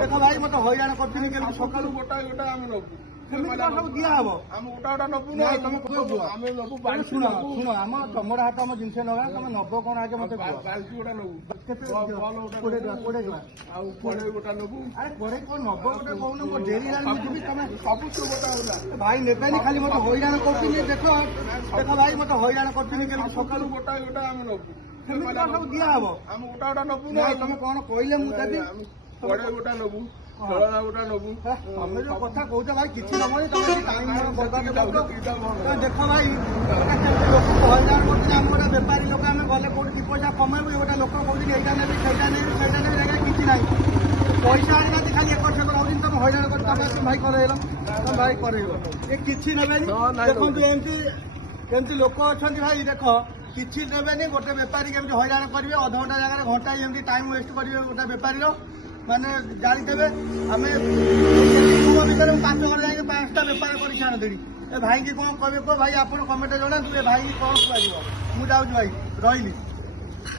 ଦେଖ ଭାଇ ମତେ ହଇରାଣ କରୁଥିଲି କେମିତି ସକାଳୁ ଗୋଟାଏ ଗୋଟାଏ ଆମେ ନବୁ ସବୁ ଦିଆହବ ଆମେ ଗୋଟା ନବୁ ନା ତମେ ଆମେ ନବୁ ଶୁଣ ଶୁଣ ଆମ ତମର ହାତ ଆମ ଜିନିଷ ନବା ତମେ ନବ କଣ ଆଗେ ମତେ ବାଲ୍ଟି ଗୋଟା ନବୁ କେତେ କୋଡିଏ ଟଙ୍କା ଆଉ କଢେଇ ଗୋଟା ନବୁ ଆରେ ପରେ କଣ ନବ ଗୋଟେ କହୁନ ମୋ ଡେରି ହେଲାଣି ଯିବି ତମେ ସବୁ ତ ଗୋଟା ଗୋଟା ଭାଇ ନେବେନି ଖାଲି ମତେ ହଇରାଣ କରୁଥିଲି ଦେଖ ଦେଖ ଭାଇ ମତେ ହଇରାଣ କରୁଥିଲି କେମିତି ସକାଳୁ ଗୋଟାଏ ଗୋଟାଏ ଆମେ ନବୁ ସବୁ ଦିଆହବ ଆମେ ଗୋଟା ନବୁ ନା ତମେ କଣ କହିଲେ ମୁଁ ଦେବି କଢେଇ ଗୋଟା ନବୁ ଚଳନା ଗୋଟା ନବୁ ତମେ ଯୋଉ କଥା କହୁଛ ଭାଇ କିଛି ନବନି ତମେ ଟାଇମ ବର୍ବାଦ କରୁଛ ଦେଖ ଭାଇ ଲୋକ ହଇରାଣ କରୁଛନ୍ତି ଆମେ ଗୋଟେ ବେପାରୀ ଲୋକ ଆମେ ଗଲେ କୋଉଠି ଦି ପଇସା କମେଇବୁ ଗୋଟେ ଲୋକ କହୁଛନ୍ତି ଏଇଟା ନେବି ସେଇଟା ନେବି କିଛି ନାହିଁ ପଇସା ଆଣିନାହାନ୍ତି ଖାଲି ଏକର ସେକର ହଉଛନ୍ତି ତମେ ହଇରାଣ କରି ତମେ ଭାଇ କରେଇଲ ତମେ ଭାଇ କରେଇବ ଏ କିଛି ନେବେନି ଦେଖନ୍ତୁ ଏମିତି ଲୋକ ଅଛନ୍ତି ଭାଇ ଦେଖ କିଛି ନେବେନି ଗୋଟେ ବେପାରୀ କେମିତି ହଇରାଣ କରିବେ ଅଧଘଣ୍ଟା ଜାଗାରେ ଘଣ୍ଟାଏ ଏମିତି ଟାଇମ ୱେଷ୍ଟ କରିବେ ଗୋଟେ ବେପାରୀର ମାନେ ଜାଣିଦେବେ ଆମେ ଭିତରେ 5 ଘର ଯାଇକି 5ଟା ବେପାର କରି ଛାଣଦେବି ଏ ଭାଇକି କଣ କହିବେ କୁହ ଭାଇ ଆପଣ କମେଣ୍ଟ ଜଣାନ୍ତୁ ଏ ଭାଇକି କଣ କୁହାଯିବ ମୁଁ ଯାଉଛି ଭାଇ ରହିଲି।